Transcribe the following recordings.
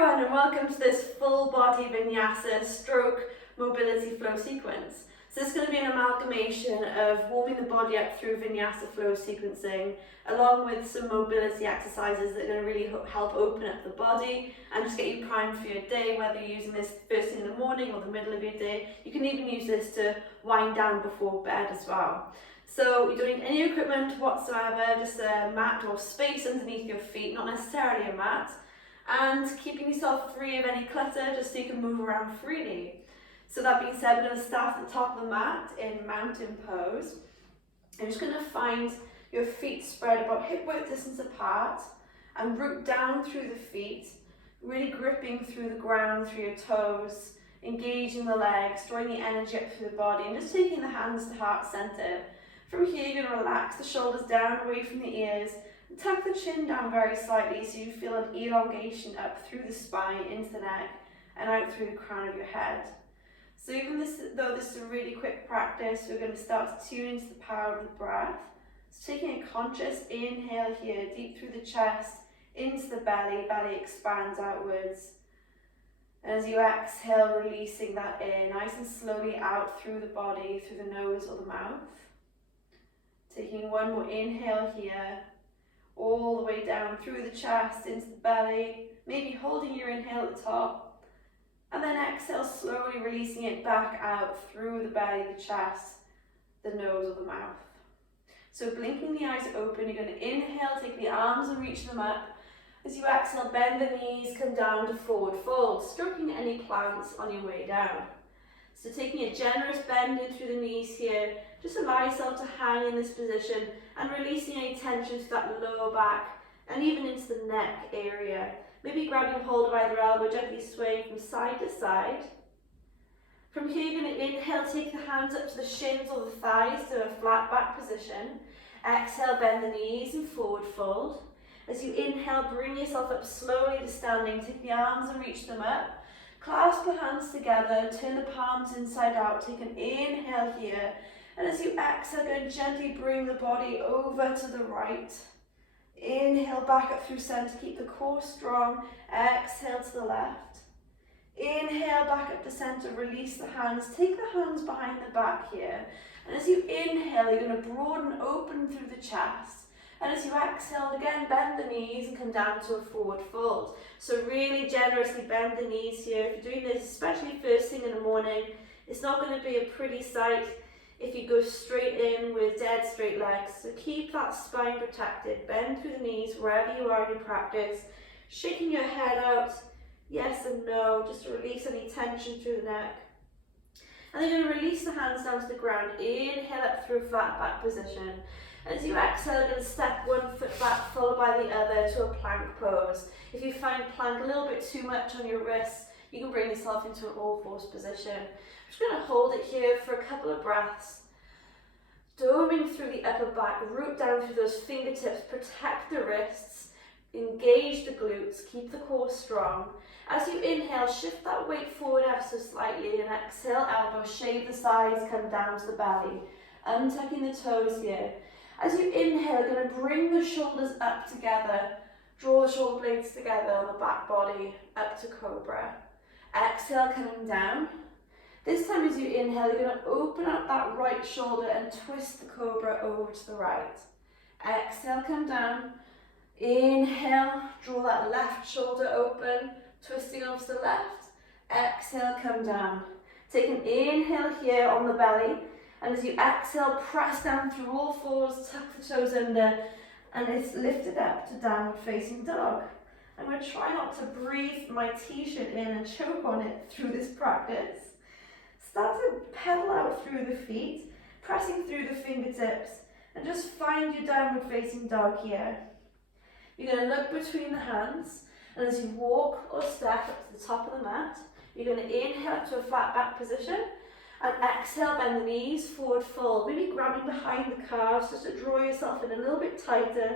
everyone, and welcome to this full body vinyasa stroke mobility flow sequence. So this is going to be an amalgamation of warming the body up through vinyasa flow sequencing, along with some mobility exercises that are going to really help open up the body and just get you primed for your day, whether you're using this first thing in the morning or the middle of your day. You can even use this to wind down before bed as well. So you don't need any equipment whatsoever, just a mat or space underneath your feet, not necessarily a mat, and keeping yourself free of any clutter just so you can move around freely. So that being said, we're going to start at the top of the mat in mountain pose. I'm just going to find your feet spread about hip width distance apart and root down through the feet, really gripping through the ground, through your toes, engaging the legs, drawing the energy up through the body, and just taking the hands to heart center. From here, you're going to relax the shoulders down away from the ears and tuck the chin down very slightly so you feel an elongation up through the spine, into the neck, and out through the crown of your head. So even though this is a really quick practice, we're going to start to tune into the power of the breath. So taking a conscious inhale here, deep through the chest, into the belly, belly expands outwards. And as you exhale, releasing that in, nice and slowly out through the body, through the nose or the mouth. Taking one more inhale here, all the way down through the chest, into the belly, maybe holding your inhale at the top, and then exhale, slowly releasing it back out through the belly, the chest, the nose or the mouth. So blinking the eyes open, you're going to inhale, take the arms and reach them up. As you exhale, bend the knees, come down to forward fold, stroking any planks on your way down. So taking a generous bend in through the knees here, just allow yourself to hang in this position and releasing any tension to that lower back and even into the neck area. Maybe grabbing hold of either elbow, gently swaying from side to side. From here, you're going to inhale, take the hands up to the shins or the thighs to a flat back position. Exhale, bend the knees and forward fold. As you inhale, bring yourself up slowly to standing. Take the arms and reach them up. Clasp the hands together, turn the palms inside out, take an inhale here, and as you exhale, go and gently bring the body over to the right. Inhale back up through center, keep the core strong, exhale to the left. Inhale back up to center, release the hands, take the hands behind the back here, and as you inhale, you're going to broaden open through the chest. And as you exhale, again, bend the knees and come down to a forward fold. So really generously bend the knees here. If you're doing this, especially first thing in the morning, it's not going to be a pretty sight if you go straight in with dead straight legs. So keep that spine protected. Bend through the knees wherever you are in your practice. Shaking your head out, yes and no, just to release any tension through the neck. And then you're going to release the hands down to the ground. Inhale up through a flat back position. As you exhale, you're going to step one foot back, followed by the other to a plank pose. If you find plank a little bit too much on your wrists, you can bring yourself into an all-fours position. I'm just going to hold it here for a couple of breaths. Doming through the upper back, root down through those fingertips, protect the wrists, engage the glutes, keep the core strong. As you inhale, shift that weight forward ever so slightly, and exhale, elbow, shave the sides, come down to the belly. Untucking the toes here. As you inhale, you're going to bring the shoulders up together, draw the shoulder blades together on the back body, up to cobra. Exhale, coming down. This time as you inhale, you're going to open up that right shoulder and twist the cobra over to the right. Exhale, come down. Inhale, draw that left shoulder open, twisting over to the left. Exhale, come down. Take an inhale here on the belly. And as you exhale, press down through all fours, tuck the toes under, and it's lifted up to downward facing dog. I'm going to try not to breathe my t-shirt in and choke on it through this practice. Start to pedal out through the feet, pressing through the fingertips, and just find your downward facing dog here. You're going to look between the hands, and as you walk or step up to the top of the mat, you're going to inhale up to a flat back position, and exhale, bend the knees, forward fold, maybe grabbing behind the calves just to draw yourself in a little bit tighter.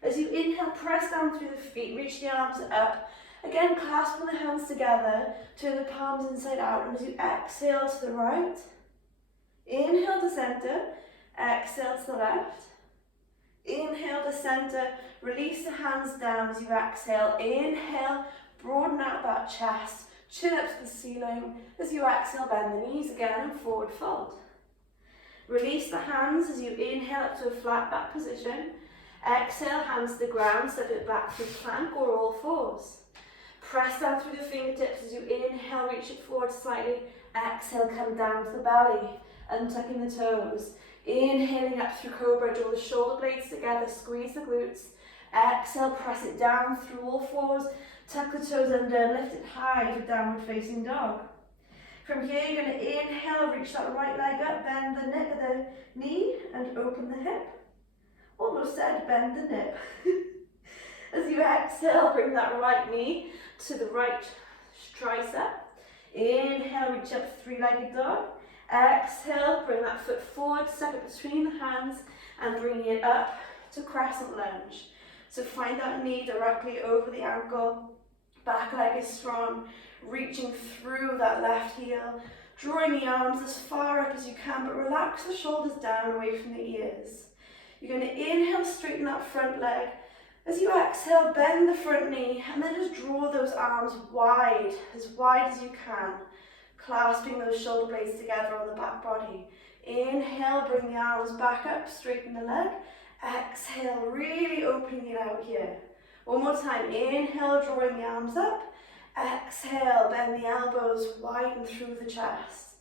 As you inhale, press down through the feet, reach the arms up. Again, clasping the hands together, turn the palms inside out, and as you exhale to the right, inhale to center, exhale to the left. Inhale to center, release the hands down as you exhale. Inhale, Broaden out that chest, chin up to the ceiling. As you exhale, bend the knees again and forward fold. Release the hands as you inhale up to a flat back position. Exhale, hands to the ground, step it back through plank or all fours. Press down through the fingertips as you inhale, reach it forward slightly. Exhale, come down to the belly, untucking the toes. Inhaling up through cobra, draw the shoulder blades together, squeeze the glutes. Exhale, press it down through all fours, tuck the toes under, lift it high for downward facing dog. From here, you're going to inhale, reach that right leg up, bend the knee and open the hip. Almost said bend the nip. As you exhale, bring that right knee to the right tricep. Inhale, reach up, three-legged dog. Exhale, bring that foot forward, step it between the hands and bring it up to Crescent Lunge. So find that knee directly over the ankle, back leg is strong, reaching through that left heel, drawing the arms as far up as you can, but relax the shoulders down away from the ears. You're going to inhale, straighten that front leg. As you exhale, bend the front knee and then just draw those arms wide as you can, clasping those shoulder blades together on the back body. Inhale, bring the arms back up, straighten the leg. Exhale, really opening it out here. One more time, inhale, drawing the arms up. Exhale, bend the elbows, widen through the chest.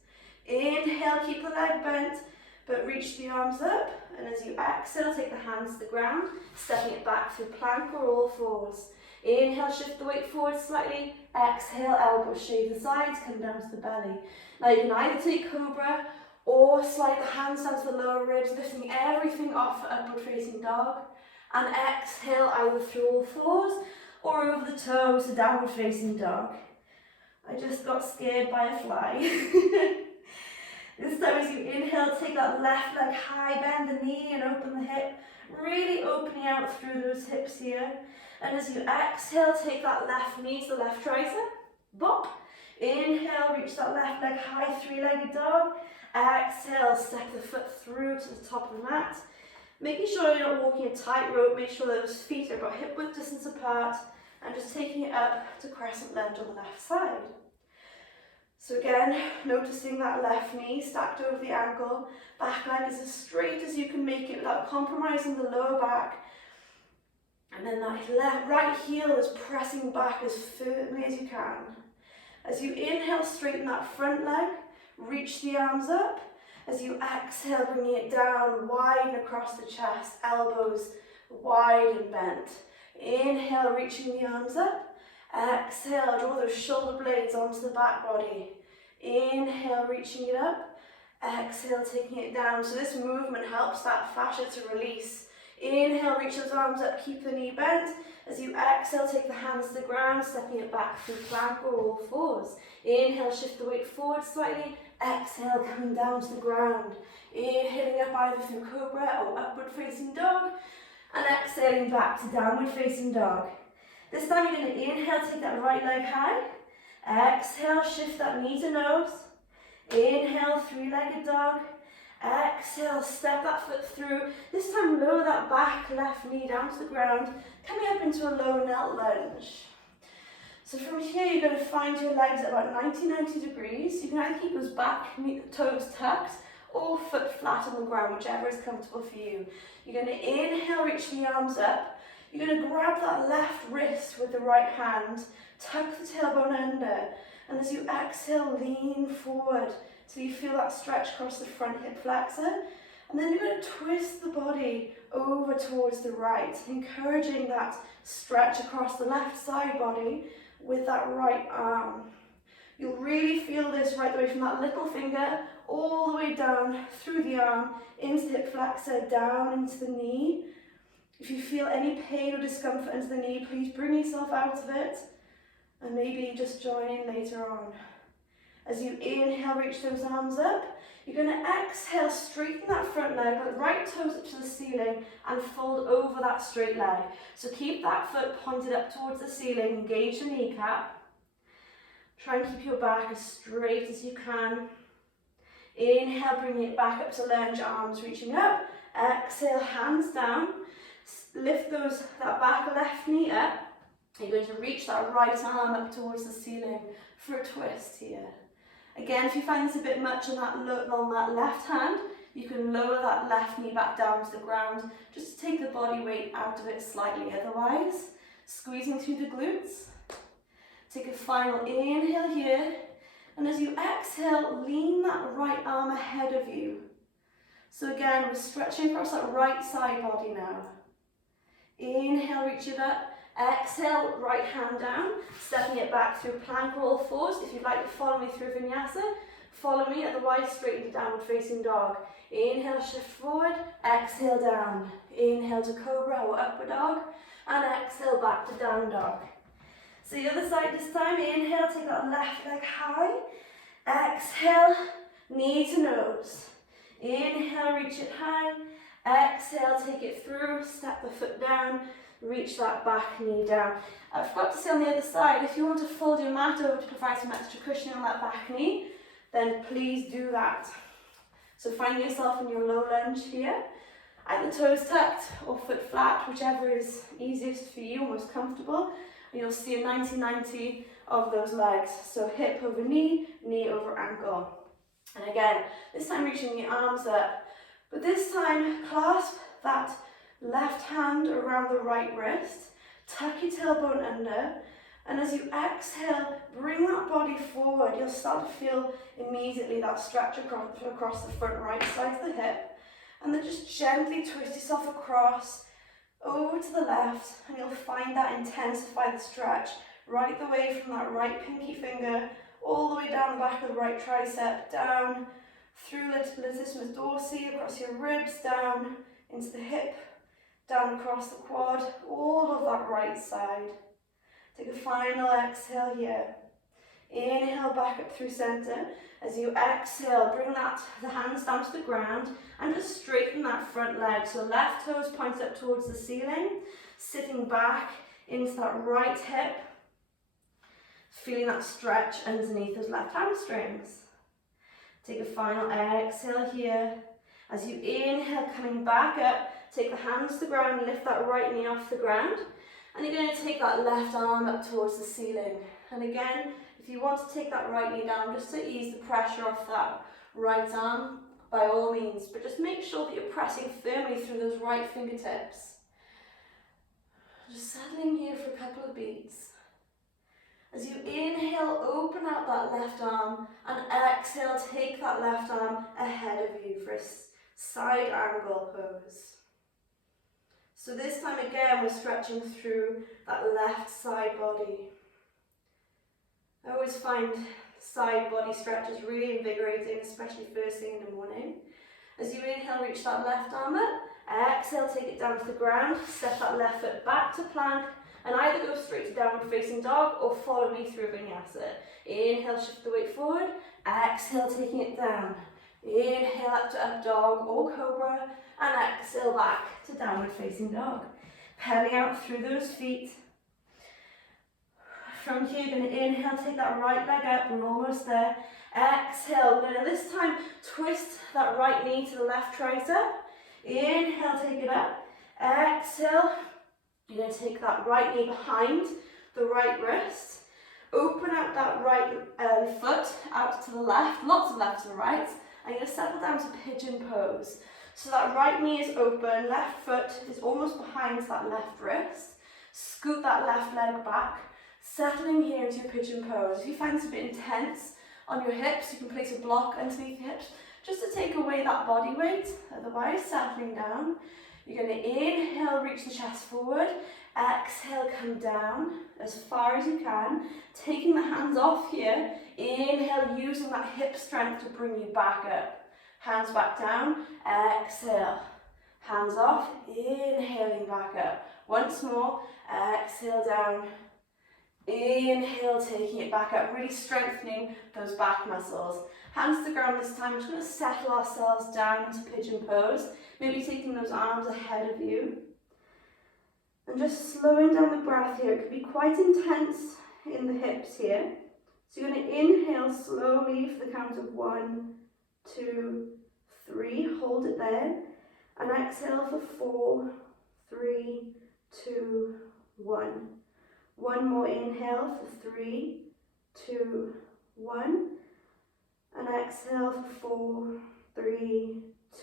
Inhale, keep the leg bent, but reach the arms up. And as you exhale, take the hands to the ground, stepping it back through plank or all fours. Inhale, shift the weight forward slightly. Exhale, elbows shave the sides, come down to the belly. Now you can either take cobra or slide the hands down to the lower ribs, lifting everything off for upward facing dog. And exhale either through all fours or over the toes to downward facing dog. I just got scared by a fly. This time as you inhale, take that left leg high, bend the knee and open the hip, really opening out through those hips here. And as you exhale, take that left knee to the left tricep, bop. Inhale, reach that left leg high, three-legged dog. Exhale, step the foot through to the top of the mat. Making sure you're not walking a tightrope, make sure those feet are about hip width distance apart, and just taking it up to Crescent Lunge on the left side. So again, noticing that left knee stacked over the ankle, back leg is as straight as you can make it without compromising the lower back. And then that right heel is pressing back as firmly as you can. As you inhale, straighten that front leg, reach the arms up. As you exhale, bringing it down, widen across the chest, elbows wide and bent. Inhale, reaching the arms up. Exhale, draw those shoulder blades onto the back body. Inhale, reaching it up. Exhale, taking it down. So this movement helps that fascia to release. Inhale, reach those arms up, keep the knee bent. As you exhale, take the hands to the ground, stepping it back through plank or all fours. Inhale, shift the weight forward slightly. Exhale, coming down to the ground. Inhaling up either through cobra or upward facing dog. And exhaling back to downward facing dog. This time you're going to inhale, take that right leg high. Exhale, shift that knee to nose. Inhale, three-legged dog. Exhale, step that foot through. This time lower that back left knee down to the ground, coming up into a low knelt lunge. So from here you're going to find your legs at about 90 degrees. You can either keep those back toes tucked or foot flat on the ground, whichever is comfortable for you. You're going to inhale, reach the arms up. You're going to grab that left wrist with the right hand, tuck the tailbone under, and as you exhale, lean forward till you feel that stretch across the front hip flexor. And then you're going to twist the body over towards the right, encouraging that stretch across the left side body with that right arm. You'll really feel this right the way from that little finger all the way down through the arm, into the hip flexor, down into the knee. If you feel any pain or discomfort into the knee, please bring yourself out of it and maybe just join in later on. As you inhale, reach those arms up. You're going to exhale, straighten that front leg, put the right toes up to the ceiling and fold over that straight leg. So keep that foot pointed up towards the ceiling, engage the kneecap. Try and keep your back as straight as you can. Inhale, bring it back up to lunge, arms reaching up. Exhale, hands down. Lift that back left knee up. You're going to reach that right arm up towards the ceiling for a twist here. Again, if you find this a bit much on that left hand, you can lower that left knee back down to the ground, just to take the body weight out of it slightly. Otherwise, squeezing through the glutes. Take a final inhale here, and as you exhale, lean that right arm ahead of you. So again, we're stretching across that right side body now. Inhale, reach it up. Exhale, right hand down, stepping it back through plank or all fours. If you'd like to follow me through Vinyasa, follow me, otherwise straight into downward facing dog. Inhale, shift forward, exhale down. Inhale to cobra or upward dog, and exhale back to down dog. So the other side this time, inhale, take that left leg high. Exhale, knee to nose. Inhale, reach it high. Exhale, take it through, step the foot down, reach that back knee down. I forgot to say on the other side, if you want to fold your mat over to provide some extra cushioning on that back knee, then please do that. So find yourself in your low lunge here, either toes tucked or foot flat, whichever is easiest for you, most comfortable. And you'll see a 90-90 of those legs. So hip over knee, knee over ankle. And again, this time reaching the arms up, but this time clasp that left hand around the right wrist, tuck your tailbone under, and as you exhale, bring that body forward. You'll start to feel immediately that stretch across the front right side of the hip, and then just gently twist yourself across, over to the left, and you'll find that intensify the stretch right the way from that right pinky finger, all the way down the back of the right tricep, down through latissimus dorsi, across your ribs, down into the hip, down across the quad, all of that right side. Take a final exhale here. Inhale back up through center. As you exhale, bring the hands down to the ground and just straighten that front leg. So left toes point up towards the ceiling, sitting back into that right hip, feeling that stretch underneath those left hamstrings. Take a final exhale here. As you inhale, coming back up, take the hands to the ground, lift that right knee off the ground, and you're going to take that left arm up towards the ceiling. And again, if you want to take that right knee down, just to ease the pressure off that right arm, by all means, but just make sure that you're pressing firmly through those right fingertips. Just settling here for a couple of beats. As you inhale, open out that left arm, and exhale, take that left arm ahead of you for a side angle pose. So this time again, we're stretching through that left side body. I always find side body stretches really invigorating, especially first thing in the morning. As you inhale, reach that left arm up. Exhale, take it down to the ground. Step that left foot back to plank, and either go straight to downward facing dog or follow me through Vinyasa. Inhale, shift the weight forward. Exhale, taking it down. Inhale up to up dog or cobra, and exhale back to downward facing dog. Pedaling out through those feet. From here, you're going to inhale, take that right leg up, we're almost there. Exhale, we're going to this time twist that right knee to the left tricep. Inhale, take it up. Exhale, you're going to take that right knee behind the right wrist. Open up that right foot out to the left, lots of left to the right. And you're going to settle down to Pigeon Pose. So that right knee is open, left foot is almost behind that left wrist. Scoot that left leg back, settling here into your Pigeon Pose. If you find this a bit intense on your hips, you can place a block underneath your hips just to take away that body weight. Otherwise, settling down. You're going to inhale, reach the chest forward. Exhale, come down as far as you can. Taking the hands off here. Inhale, using that hip strength to bring you back up. Hands back down. Exhale. Hands off. Inhaling back up. Once more. Exhale down. Inhale, taking it back up. Really strengthening those back muscles. Hands to the ground this time. We're just going to settle ourselves down into Pigeon Pose. Maybe taking those arms ahead of you. And just slowing down the breath here. It can be quite intense in the hips here. So you're going to inhale slowly for the count of 1, 2, 3. Hold it there. And exhale for 4, 3, 2, 1. One more inhale for 3, 2, 1. And exhale for 4, 3,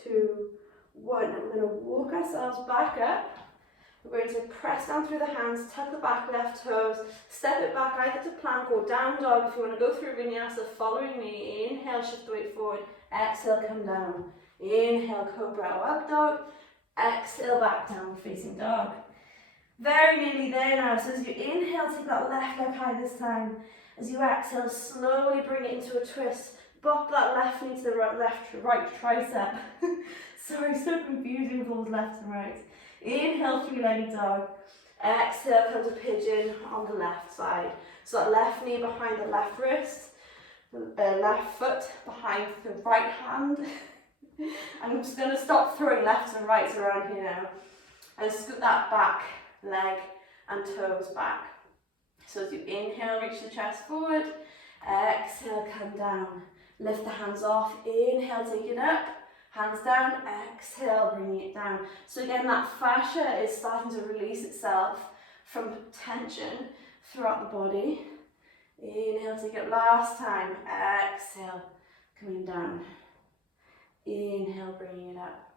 2, 1. And we're going to walk ourselves back up. We're going to press down through the hands, tuck the back left toes, step it back either to plank or down dog. If you want to go through vinyasa following me, inhale, shift the weight forward, exhale, come down. Inhale, cobra or up dog, exhale, back down, facing dog. Very nearly there now. So as you inhale, take that left leg high this time. As you exhale, slowly bring it into a twist. Bop that left knee to the right tricep. Sorry, so confusing with all the left and right. Inhale, three-legged dog. Exhale, come to pigeon on the left side. So that left knee behind the left wrist, the left foot behind the right hand. I'm just going to stop throwing lefts and rights around here now. And scoot that back leg and toes back. So as you inhale, reach the chest forward. Exhale, come down. Lift the hands off. Inhale, take it up. Hands down. Exhale, bringing it down. So again, that fascia is starting to release itself from tension throughout the body. Inhale, take it last time. Exhale, coming down. Inhale, bringing it up.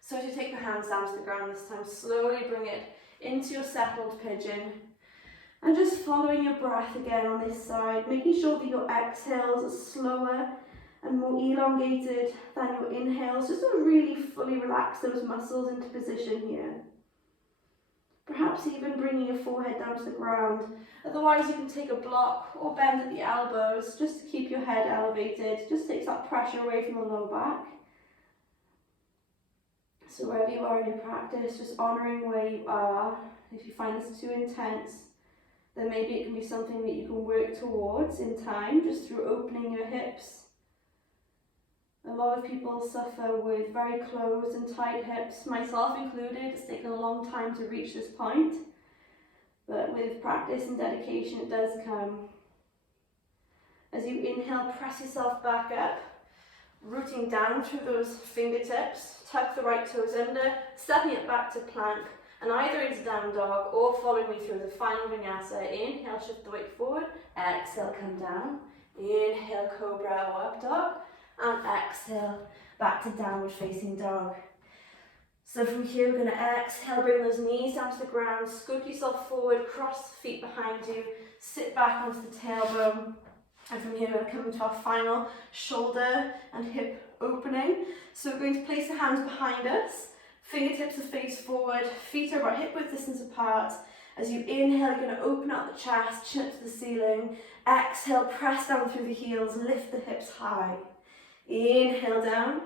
So as you take the hands down to the ground this time, slowly bring it into your settled pigeon. And just following your breath again on this side, making sure that your exhales are slower and more elongated than your inhales, just to really fully relax those muscles into position here. Perhaps even bringing your forehead down to the ground. Otherwise you can take a block or bend at the elbows just to keep your head elevated. Just takes that pressure away from the low back. So wherever you are in your practice, just honouring where you are. If you find this too intense, then maybe it can be something that you can work towards in time, just through opening your hips. A lot of people suffer with very closed and tight hips, myself included. It's taken a long time to reach this point, but with practice and dedication it does come. As you inhale, press yourself back up, rooting down through those fingertips, tuck the right toes under, stepping it back to plank, and either into down dog or following me through the final vinyasa. Inhale, shift the weight forward, exhale, come down. Inhale, cobra or up dog, and exhale, back to downward facing dog. So from here we're going to exhale, bring those knees down to the ground, scoot yourself forward, cross the feet behind you, sit back onto the tailbone. And from here we're going to come into our final shoulder and hip opening. So we're going to place the hands behind us, fingertips are face forward, feet are about hip width distance apart. As you inhale, you're going to open up the chest, chin up to the ceiling. Exhale, press down through the heels, lift the hips high. Inhale down,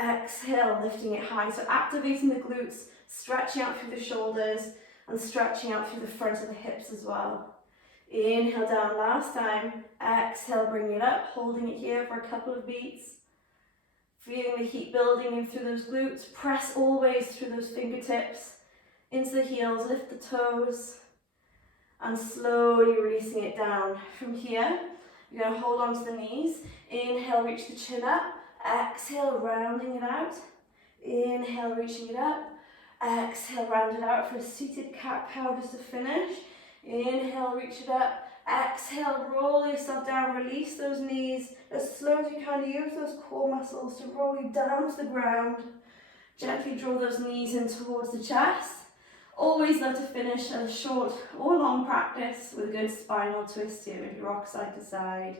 exhale, lifting it high. So activating the glutes, stretching out through the shoulders and stretching out through the front of the hips as well. Inhale down last time, exhale, bring it up, holding it here for a couple of beats. Feeling the heat building in through those glutes, press always through those fingertips, into the heels, lift the toes, and slowly releasing it down. From here, you're going to hold on to the knees, inhale, reach the chin up, exhale, rounding it out, inhale, reaching it up, exhale, round it out for a seated cat-cow just to finish. Inhale, reach it up, exhale, roll yourself down, release those knees as slow as you can. Use those core muscles to roll you down to the ground. Gently draw those knees in towards the chest. Always love to finish a short or long practice with a good spinal twist here. Maybe rock side to side.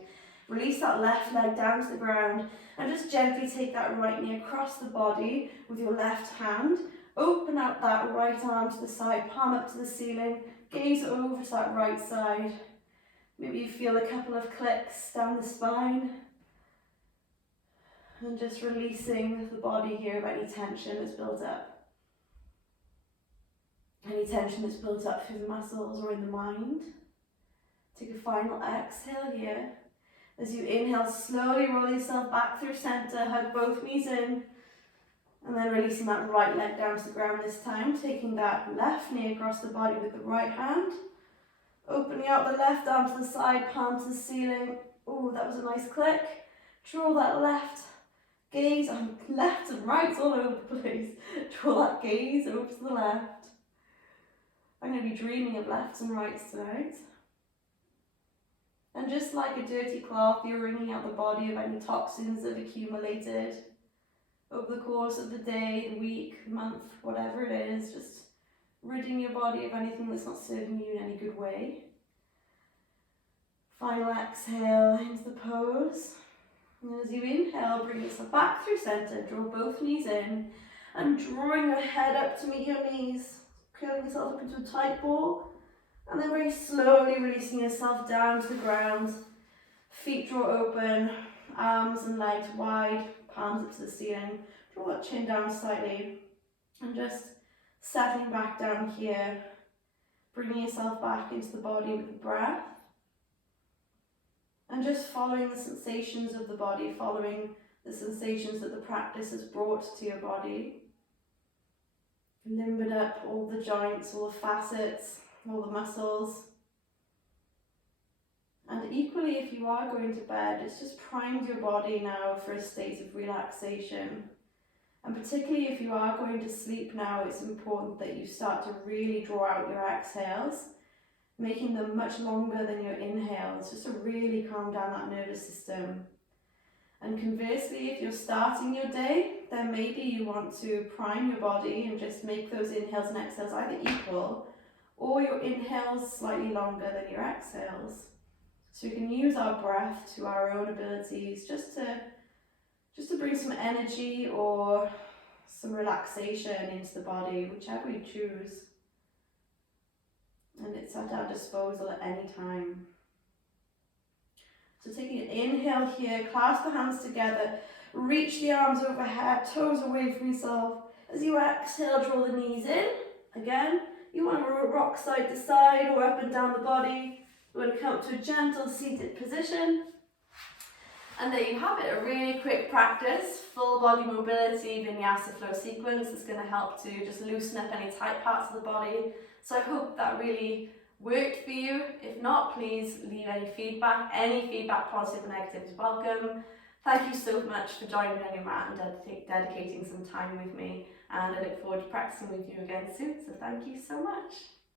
Release that left leg down to the ground and just gently take that right knee across the body with your left hand. Open out that right arm to the side, palm up to the ceiling. Gaze over to that right side. Maybe you feel a couple of clicks down the spine. And just releasing the body here of any tension that's built up. Any tension that's built up through the muscles or in the mind. Take a final exhale here. As you inhale, slowly roll yourself back through center, hug both knees in. And then releasing that right leg down to the ground this time, taking that left knee across the body with the right hand. Opening out the left arm to the side, palm to the ceiling. Oh, that was a nice click. Draw that left gaze, left and right all over the place. Draw that gaze over to the left. I'm going to be dreaming of lefts and rights tonight. And just like a dirty cloth, you're wringing out the body of any toxins that have accumulated over the course of the day, the week, the month, whatever it is, just ridding your body of anything that's not serving you in any good way. Final exhale into the pose. And as you inhale, bring yourself back through center, draw both knees in, and drawing your head up to meet your knees, curling yourself up into a tight ball. And then very slowly releasing yourself down to the ground. Feet draw open, arms and legs wide, palms up to the ceiling. Draw that chin down slightly. And just settling back down here. Bringing yourself back into the body with the breath. And just following the sensations of the body, following the sensations that the practice has brought to your body. Limbered up all the joints, all the facets, all the muscles. And equally, if you are going to bed, it's just primed your body now for a state of relaxation. And particularly if you are going to sleep now, it's important that you start to really draw out your exhales, making them much longer than your inhales, just to really calm down that nervous system. And conversely, if you're starting your day, then maybe you want to prime your body and just make those inhales and exhales either equal, or your inhales slightly longer than your exhales. So we can use our breath to our own abilities just to bring some energy or some relaxation into the body, whichever you choose. And it's at our disposal at any time. So taking an inhale here, clasp the hands together, reach the arms overhead, toes away from yourself. As you exhale, draw the knees in. Again, you want to rock side to side or up and down the body. You want to come up to a gentle seated position. And there you have it, a really quick practice, full body mobility, Vinyasa flow sequence. It's going to help to just loosen up any tight parts of the body. So I hope that really worked for you. If not, please leave any feedback. Any feedback, positive or negative, is welcome. Thank you so much for joining me on your mat and dedicating some time with me. And I look forward to practicing with you again soon. So thank you so much.